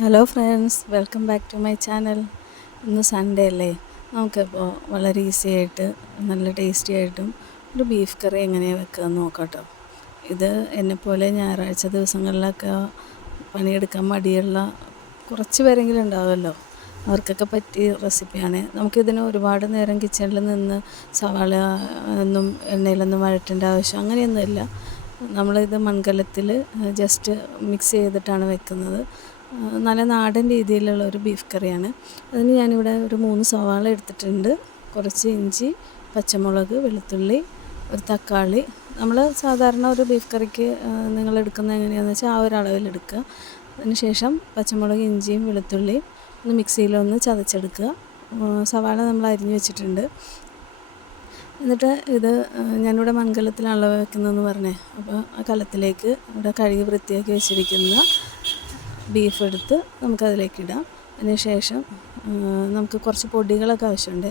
Hello friends, welcome back to my channel. ഇന്ന് Sunday അല്ലേ, നമുക്കിപ്പോൾ വളരെ ഈസി ആയിട്ട് നല്ല ടേസ്റ്റി ആയിട്ടും ഒരു ബീഫ് കറി എങ്ങനെയാണ് വെക്കുകയെന്ന് നോക്കാം കേട്ടോ. ഇത് എന്നെപ്പോലെ ഞായറാഴ്ച ദിവസങ്ങളിലൊക്കെ പണിയെടുക്കാൻ മടിയുള്ള കുറച്ച് പേരെങ്കിലും ഉണ്ടാവുമല്ലോ, അവർക്കൊക്കെ പറ്റിയ റെസിപ്പിയാണ്. നമുക്കിതിന് ഒരുപാട് നേരം കിച്ചണിൽ നിന്ന് സവാള ഒന്നും എണ്ണയിലൊന്നും വഴറ്റേണ്ട ആവശ്യം അങ്ങനെയൊന്നുമില്ല. നമ്മളിത് മൺകലത്തിൽ ജസ്റ്റ് മിക്സ് ചെയ്തിട്ടാണ് വെക്കുന്നത്. നല്ല നാടൻ രീതിയിലുള്ള ഒരു ബീഫ് കറിയാണ്. അതിന് ഞാനിവിടെ ഒരു 3 സവാള എടുത്തിട്ടുണ്ട്, കുറച്ച് ഇഞ്ചി, പച്ചമുളക്, വെളുത്തുള്ളി, ഒരു തക്കാളി. നമ്മൾ സാധാരണ ഒരു ബീഫ് കറിക്ക് നിങ്ങൾ എടുക്കുന്നത് എങ്ങനെയാണെന്ന് വെച്ചാൽ ആ ഒരു അളവിലെടുക്കുക. അതിന് ശേഷം പച്ചമുളക്, ഇഞ്ചിയും വെളുത്തുള്ളിയും ഒന്ന് മിക്സിയിലൊന്ന് ചതച്ചെടുക്കുക. സവാള നമ്മൾ അരിഞ്ഞ് വെച്ചിട്ടുണ്ട്. എന്നിട്ട് ഇത് ഞാനിവിടെ മൺകലത്തിലാണല്ലോ വെക്കുന്നതെന്ന് പറഞ്ഞേ. അപ്പോൾ ആ കലത്തിലേക്ക് ഇവിടെ കഴുകി വൃത്തിയാക്കി വെച്ചിരിക്കുന്ന ബീഫ് എടുത്ത് നമുക്കതിലേക്ക് ഇടാം. അതിന് ശേഷം നമുക്ക് കുറച്ച് പൊടികളൊക്കെ ആവശ്യമുണ്ട്.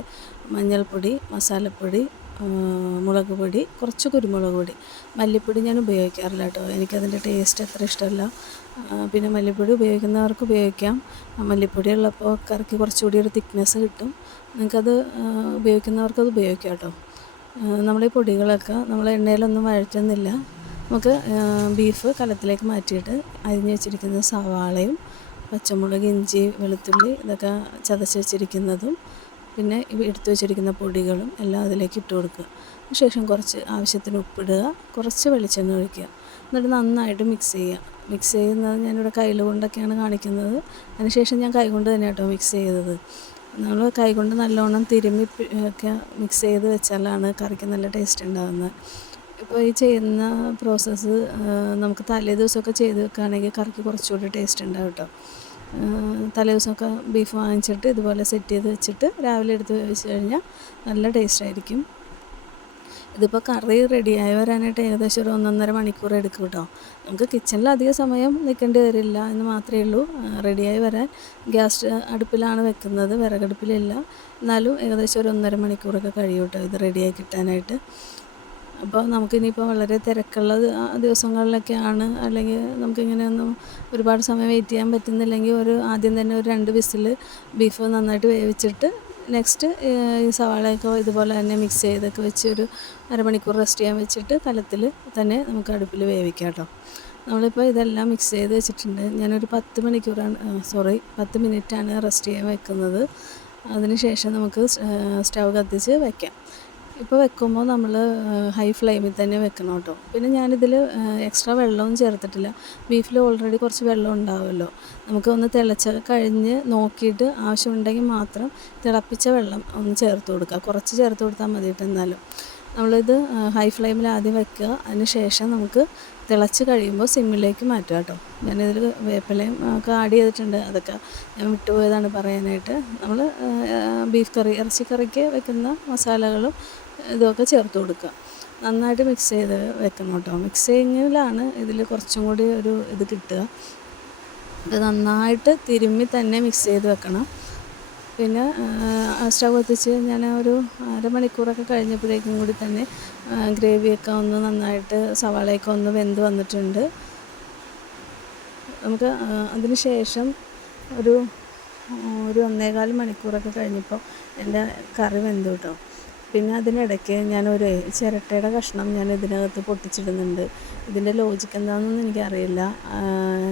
മഞ്ഞൾപ്പൊടി, മസാലപ്പൊടി, മുളക് പൊടി, കുറച്ച് കുരുമുളക് പൊടി. മല്ലിപ്പൊടി ഞാൻ ഉപയോഗിക്കാറില്ല കേട്ടോ, എനിക്കതിൻ്റെ ടേസ്റ്റ് അത്ര ഇഷ്ടമല്ല. പിന്നെ മല്ലിപ്പൊടി ഉപയോഗിക്കുന്നവർക്ക് ഉപയോഗിക്കാം. മല്ലിപ്പൊടി ഉള്ളപ്പോൾ കറിക്ക് കുറച്ചുകൂടി ഒരു തിക്നെസ് കിട്ടും. നിങ്ങൾക്കത് ഉപയോഗിക്കുന്നവർക്കത് ഉപയോഗിക്കാം കേട്ടോ. നമ്മളീ പൊടികളൊക്കെ നമ്മൾ എണ്ണയിലൊന്നും വഴറ്റുന്നില്ല. നമുക്ക് ബീഫ് കലത്തിലേക്ക് മാറ്റിയിട്ട് അരിഞ്ഞ് വെച്ചിരിക്കുന്ന സവാളയും പച്ചമുളക്, ഇഞ്ചി, വെളുത്തുള്ളി ഇതൊക്കെ ചതച്ച് വെച്ചിരിക്കുന്നതും പിന്നെ എടുത്തു വെച്ചിരിക്കുന്ന പൊടികളും എല്ലാം അതിലേക്ക് ഇട്ട് കൊടുക്കുക. ശേഷം കുറച്ച് ആവശ്യത്തിന് ഉപ്പിടുക, കുറച്ച് വെളിച്ചെണ്ണ ഒഴിക്കുക. എന്നിട്ട് നന്നായിട്ട് മിക്സ് ചെയ്യുക. മിക്സ് ചെയ്യുന്നത് ഞാനിവിടെ കൈ കൊണ്ടൊക്കെയാണ് കാണിക്കുന്നത്. അതിനുശേഷം ഞാൻ കൈ കൊണ്ട് തന്നെ കേട്ടോ മിക്സ് ചെയ്തത്. നമ്മൾ കൈ കൊണ്ട് നല്ലോണം തിരുമ്മി ഒക്കെ മിക്സ് ചെയ്ത് വെച്ചാലാണ് കറിക്ക് നല്ല ടേസ്റ്റ് ഉണ്ടാകുന്നത്. ഇപ്പോൾ ഈ ചെയ്യുന്ന പ്രോസസ്സ് നമുക്ക് തലേ ദിവസമൊക്കെ ചെയ്ത് വെക്കുകയാണെങ്കിൽ കറിക്ക് കുറച്ചുകൂടി ടേസ്റ്റ് ഉണ്ടാവും കേട്ടോ. തലേ ദിവസമൊക്കെ ബീഫ് വാങ്ങിച്ചിട്ട് ഇതുപോലെ സെറ്റ് ചെയ്ത് വെച്ചിട്ട് രാവിലെ എടുത്ത് വെച്ച് കഴിഞ്ഞാൽ നല്ല ടേസ്റ്റായിരിക്കും. ഇതിപ്പോൾ കറി റെഡിയായി വരാനായിട്ട് ഏകദേശം ഒരു 1.5 മണിക്കൂർ എടുക്കും കേട്ടോ. നമുക്ക് കിച്ചണിൽ അധികം സമയം നിൽക്കേണ്ടി വരില്ല എന്ന് മാത്രമേ ഉള്ളൂ. റെഡിയായി വരാൻ ഗ്യാസ് അടുപ്പിലാണ് വെക്കുന്നത്, വിറകടുപ്പിലില്ല. എന്നാലും ഏകദേശം ഒരു 1.5 മണിക്കൂറൊക്കെ കഴിയും കേട്ടോ ഇത് റെഡിയായി കിട്ടാനായിട്ട്. അപ്പോൾ നമുക്കിനിയിപ്പോൾ വളരെ തിരക്കുള്ള ദിവസങ്ങളിലൊക്കെയാണ്, അല്ലെങ്കിൽ നമുക്കിങ്ങനെയൊന്നും ഒരുപാട് സമയം വെയിറ്റ് ചെയ്യാൻ പറ്റുന്നില്ലെങ്കിൽ ആദ്യം തന്നെ ഒരു 2 വിസിൽ ബീഫ് നന്നായിട്ട് വേവിച്ചിട്ട് നെക്സ്റ്റ് ഈ സവാളയൊക്കെ ഇതുപോലെ തന്നെ മിക്സ് ചെയ്തൊക്കെ വെച്ച് ഒരു അരമണിക്കൂർ റെസ്റ്റ് ചെയ്യാൻ വെച്ചിട്ട് കലത്തിൽ തന്നെ നമുക്ക് അടുപ്പിൽ വേവിക്കാം കേട്ടോ. നമ്മളിപ്പോൾ ഇതെല്ലാം മിക്സ് ചെയ്ത് വെച്ചിട്ടുണ്ട്. ഞാനൊരു 10 മിനിറ്റാണ് റെസ്റ്റ് ചെയ്യാൻ വെക്കുന്നത്. അതിന് ശേഷം നമുക്ക് സ്റ്റൗ കത്തിച്ച് വയ്ക്കാം. ഇപ്പോൾ വെക്കുമ്പോൾ നമ്മൾ ഹൈ ഫ്ലെയിമിൽ തന്നെ വെക്കണം കേട്ടോ. പിന്നെ ഞാനിതിൽ എക്സ്ട്രാ വെള്ളമൊന്നും ചേർത്തിട്ടില്ല. ബീഫിൽ ഓൾറെഡി കുറച്ച് വെള്ളം ഉണ്ടാവുമല്ലോ. നമുക്കൊന്ന് കഴിഞ്ഞ് നോക്കിയിട്ട് ആവശ്യമുണ്ടെങ്കിൽ മാത്രം തിളപ്പിച്ച വെള്ളം ഒന്ന് ചേർത്ത് കൊടുക്കുക. കുറച്ച് ചേർത്ത് കൊടുത്താൽ മതിയിട്ട്. എന്നാലും നമ്മളിത് ഹൈ ഫ്ലെയിമിൽ ആദ്യം വെക്കുക. അതിന് ശേഷം നമുക്ക് തിളച്ച് കഴിയുമ്പോൾ സിമ്മിലേക്ക് മാറ്റുക കേട്ടോ. ഞാനിതിൽ വേപ്പിലയും ഒക്കെ ആഡ് ചെയ്തിട്ടുണ്ട്. അതൊക്കെ ഞാൻ വിട്ടുപോയതാണ് പറയാനായിട്ട്. നമ്മൾ ഇറച്ചിക്കറിക്ക് വെക്കുന്ന മസാലകളും ഇതൊക്കെ ചേർത്ത് കൊടുക്കുക. നന്നായിട്ട് മിക്സ് ചെയ്ത് വെക്കണം കേട്ടോ. മിക്സിങ്ങിലാണ് ഇതിൽ കുറച്ചും കൂടി ഒരു ഇത് കിട്ടുക. ഇത് നന്നായിട്ട് തിരുമ്മി തന്നെ മിക്സ് ചെയ്ത് വെക്കണം. പിന്നെ സ്റ്റൗ കത്തിച്ച് ഞാൻ ഒരു അരമണിക്കൂറൊക്കെ കഴിഞ്ഞപ്പോഴേക്കും കൂടി തന്നെ ഗ്രേവിയൊക്കെ ഒന്ന് നന്നായിട്ട് സവാളയൊക്കെ ഒന്ന് വെന്ത് വന്നിട്ടുണ്ട്. നമുക്ക് അതിന് ശേഷം ഒരു 1.25 മണിക്കൂറൊക്കെ കഴിഞ്ഞപ്പോൾ എൻ്റെ കറി വെന്തു കേട്ടോ. പിന്നെ അതിനിടയ്ക്ക് ഞാനൊരു ചിരട്ടയുടെ കഷ്ണം ഞാൻ ഇതിനകത്ത് പൊട്ടിച്ചിടുന്നുണ്ട്. ഇതിൻ്റെ ലോജിക്ക് എന്താണെന്നൊന്നും എനിക്കറിയില്ല.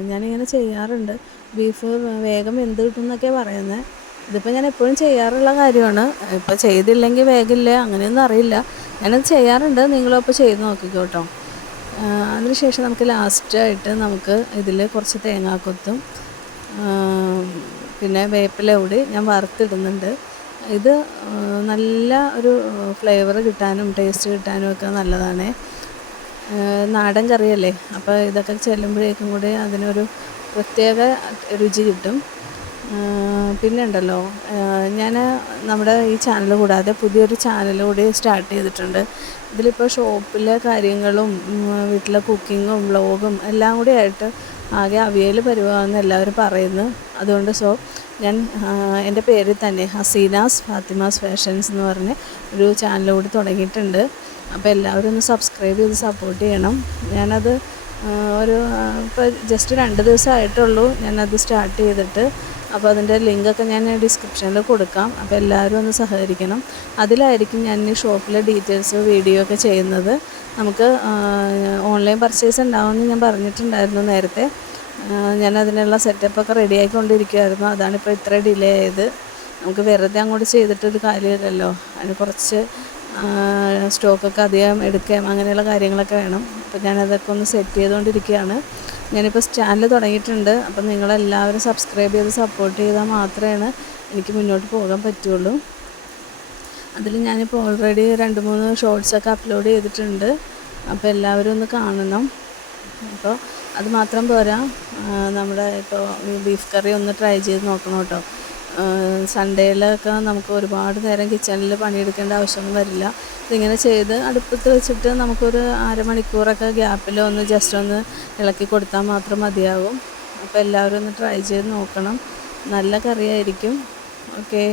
ഞാനിങ്ങനെ ചെയ്യാറുണ്ട്. ബീഫ് വേഗം വെന്ത് കിട്ടും എന്നൊക്കെ പറയുന്നത്. ഇതിപ്പോൾ ഞാൻ എപ്പോഴും ചെയ്യാറുള്ള കാര്യമാണ്. ഇപ്പോൾ ചെയ്തില്ലെങ്കിൽ വേഗമില്ല അങ്ങനെയൊന്നും അറിയില്ല. ഞാനത് ചെയ്യാറുണ്ട്. നിങ്ങളപ്പോൾ ചെയ്ത് നോക്കിക്കോ കേട്ടോ. അതിനുശേഷം നമുക്ക് ലാസ്റ്റായിട്ട് നമുക്ക് ഇതിൽ കുറച്ച് തേങ്ങാക്കൊത്തും പിന്നെ വേപ്പില കൂടി ഞാൻ വറുത്തിടുന്നുണ്ട്. ഇത് നല്ല ഒരു ഫ്ലേവർ കിട്ടാനും ടേസ്റ്റ് കിട്ടാനും ഒക്കെ നല്ലതാണ്. നാടൻ കറിയല്ലേ, അപ്പോൾ ഇതൊക്കെ ചെല്ലുമ്പോഴേക്കും കൂടി അതിനൊരു പ്രത്യേക രുചി കിട്ടും. പിന്നെ ഉണ്ടല്ലോ, ഞാൻ നമ്മുടെ ഈ ചാനൽ കൂടാതെ പുതിയൊരു ചാനൽ കൂടി സ്റ്റാർട്ട് ചെയ്തിട്ടുണ്ട്. ഇതിലിപ്പോൾ ഷോപ്പിലെ കാര്യങ്ങളും വീട്ടിലെ കുക്കിങ്ങും വ്ളോഗും എല്ലാം കൂടി ആയിട്ട് ആകെ അവിയൽ പരുവാന്ന് എല്ലാവരും പറയുന്നു. അതുകൊണ്ട് ഞാൻ എൻ്റെ പേരിൽ തന്നെ ഹസീനാസ് ഫാത്തിമാസ് ഫാഷൻസ് എന്ന് പറഞ്ഞ് ഒരു ചാനൽ കൂടി തുടങ്ങിയിട്ടുണ്ട്. അപ്പോൾ എല്ലാവരും ഒന്ന് സബ്സ്ക്രൈബ് ചെയ്ത് സപ്പോർട്ട് ചെയ്യണം. ഞാനത് ഒരു ഇപ്പോൾ ജസ്റ്റ് 2 ദിവസമായിട്ടുള്ളൂ ഞാനത് സ്റ്റാർട്ട് ചെയ്തിട്ട്. അപ്പോൾ അതിൻ്റെ ലിങ്കൊക്കെ ഞാൻ ഡിസ്ക്രിപ്ഷനിൽ കൊടുക്കാം. അപ്പോൾ എല്ലാവരും ഒന്ന് സഹകരിക്കണം. അതിലായിരിക്കും ഞാൻ ഈ ഷോപ്പിലെ ഡീറ്റെയിൽസ് വീഡിയോ ഒക്കെ ചെയ്യുന്നത്. നമുക്ക് ഓൺലൈൻ പർച്ചേസ് ഉണ്ടാവുമെന്ന് ഞാൻ പറഞ്ഞിട്ടുണ്ടായിരുന്നു നേരത്തെ. ഞാൻ അതിനുള്ള സെറ്റപ്പൊക്കെ റെഡി ആയിക്കൊണ്ടിരിക്കുമായിരുന്നു. അതാണിപ്പോൾ ഇത്ര ഡിലേ ആയത്. നമുക്ക് വെറുതെ അങ്ങോട്ട് ചെയ്തിട്ടൊരു കാര്യമില്ലല്ലോ. അതിന് കുറച്ച് സ്റ്റോക്കൊക്കെ അധികം എടുക്കുകയും അങ്ങനെയുള്ള കാര്യങ്ങളൊക്കെ വേണം. അപ്പോൾ ഞാനതൊക്കെ ഒന്ന് സെറ്റ് ചെയ്തുകൊണ്ടിരിക്കുകയാണ്. ഞാനിപ്പോൾ ചാനൽ തുടങ്ങിയിട്ടുണ്ട്. അപ്പോൾ നിങ്ങളെല്ലാവരും സബ്സ്ക്രൈബ് ചെയ്ത് സപ്പോർട്ട് ചെയ്താൽ മാത്രമേ എനിക്ക് മുന്നോട്ട് പോകാൻ പറ്റുള്ളൂ. അതിൽ ഞാനിപ്പോൾ ഓൾറെഡി 2-3 ഷോർട്സൊക്കെ അപ്ലോഡ് ചെയ്തിട്ടുണ്ട്. അപ്പോൾ എല്ലാവരും ഒന്ന് കാണണം. അപ്പോൾ അത് മാത്രം പോരാ, നമ്മുടെ ഇപ്പോൾ ബീഫ് കറി ഒന്ന് ട്രൈ ചെയ്ത് നോക്കണം കേട്ടോ. സൺഡേയിലൊക്കെ നമുക്ക് ഒരുപാട് നേരം കിച്ചണിൽ പണിയെടുക്കേണ്ട ആവശ്യമൊന്നും വരില്ല. ഇതിങ്ങനെ ചെയ്ത് അടുപ്പത്ത് വെച്ചിട്ട് നമുക്കൊരു അരമണിക്കൂറൊക്കെ ഗ്യാപ്പിൽ ഒന്ന് ജസ്റ്റ് ഒന്ന് ഇളക്കി കൊടുത്താൽ മാത്രം മതിയാകും. അപ്പോൾ എല്ലാവരും ഒന്ന് ട്രൈ ചെയ്ത് നോക്കണം. നല്ല കറിയായിരിക്കും. ഓക്കേ.